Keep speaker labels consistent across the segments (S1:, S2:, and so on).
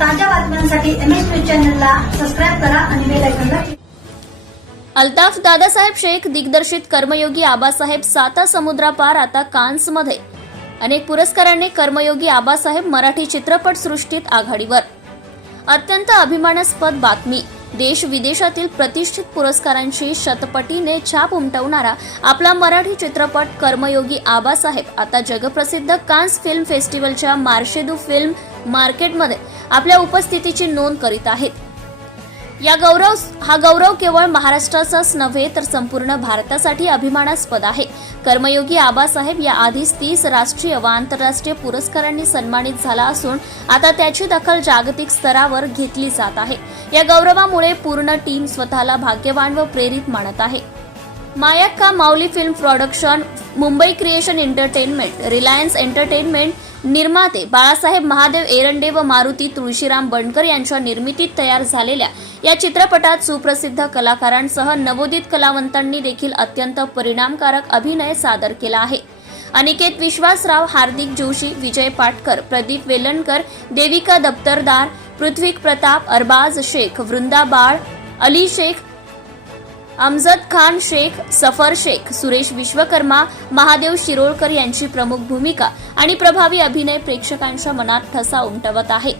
S1: ताज्या बातम्यांसाठी M S news चॅनलला सबस्क्राईब करा आणि बेल आयकॉनला
S2: अल्ताफ दादासाहेब शेख दिग्दर्शित कर्मयोगी आबासाहेब साता समुद्रापार आता कान्समध्ये अनेक पुरस्कारांनी कर्मयोगी आबासाहेब मराठी चित्रपट सृष्टीत आघाडीवर. अत्यंत अभिमानास्पद बातमी देश विदेशातील प्रतिष्ठित पुरस्कारांची शतपटीने छाप उमटवणारा आपला मराठी चित्रपट कर्मयोगी आबासाहेब आता जगप्रसिद्ध कान्स फिल्म फेस्टिवलच्या मार्शेदू फिल्म मार्केटमध्ये आपल्या उपस्थितीची नोंद करीत आहेत. या गौरव हा गौरव केवळ महाराष्ट्राचाच नव्हे तर संपूर्ण भारतासाठी अभिमानास्पद आहे. कर्मयोगी आबासाहेब या आधीच तीस राष्ट्रीय व आंतरराष्ट्रीय पुरस्कारांनी सन्मानित झाला असून आता त्याची दखल जागतिक स्तरावर घेतली जात आहे. या गौरवामुळे पूर्ण टीम स्वतःला भाग्यवान व प्रेरित मानत आहे. Mayakka Mauli film production Mumbai creation entertainment Reliance entertainment निर्माते बाळासाहेब महादेव एरंडे व मारुती तुळशीराम बंडकर यांच्या निर्मितीत तयार झालेल्या या चित्रपटात सुप्रसिद्ध कलाकारांसह नवोदित कलावंतांनी देखील अत्यंत परिणामकारक अभिनय सादर केला आहे. अनिकेत विश्वासराव हार्दिक जोशी विजय पाटकर प्रदीप वेलणकर देविका दप्तरदार पृथ्वी प्रताप अरबाज शेख वृंदा बाळ अली शेख अमजद खान शेख सफर शेख सुरेश विश्वकर्मा महादेव शिरोळकर यांची प्रमुख भूमिका आणि प्रभावी अभिनय प्रेक्षकांच्या मनात ठसा उमटवत आहे.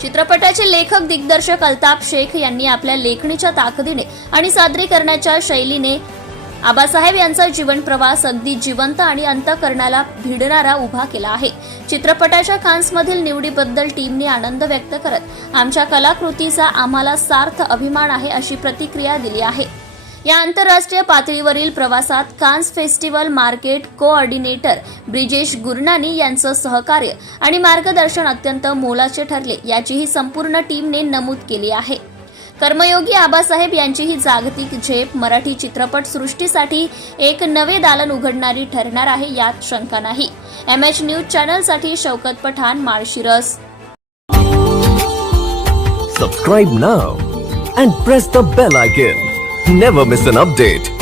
S2: चित्रपटाचे लेखक दिग्दर्शक अल्ताफ शेख यांनी आपल्या लेखणीच्या ताकदीने आणि सादरीकरणाच्या शैलीने आबासाहेब यांचा जीवन प्रवास अगदी जिवंत आणि अंतकरणाला भिडणारा उभा केला आहे. चित्रपटाच्या कान्समधील निवडीबद्दल टीमने आनंद व्यक्त करत आमच्या कलाकृतीचा आम्हाला सार्थ अभिमान आहे अशी प्रतिक्रिया दिली आहे. या आंतरराष्ट्रीय पातळीवरील प्रवासात Cannes festival market coordinator Brijesh Gurnani यांचं सहकार्य आणि मार्गदर्शन अत्यंत मोलाचे ठरले याचीही संपूर्ण टीमने नमूद केली आहे. कर्मयोगी आबासाहेब यांची ही जागतिक झेप मराठी चित्रपट सृष्टीसाठी एक नवे दालन उघडणारी ठरणार आहे यात शंका नाही. M H news चॅनलसाठी Shaukat Pathan Malshiras.
S3: Subscribe now and press the bell icon never miss an update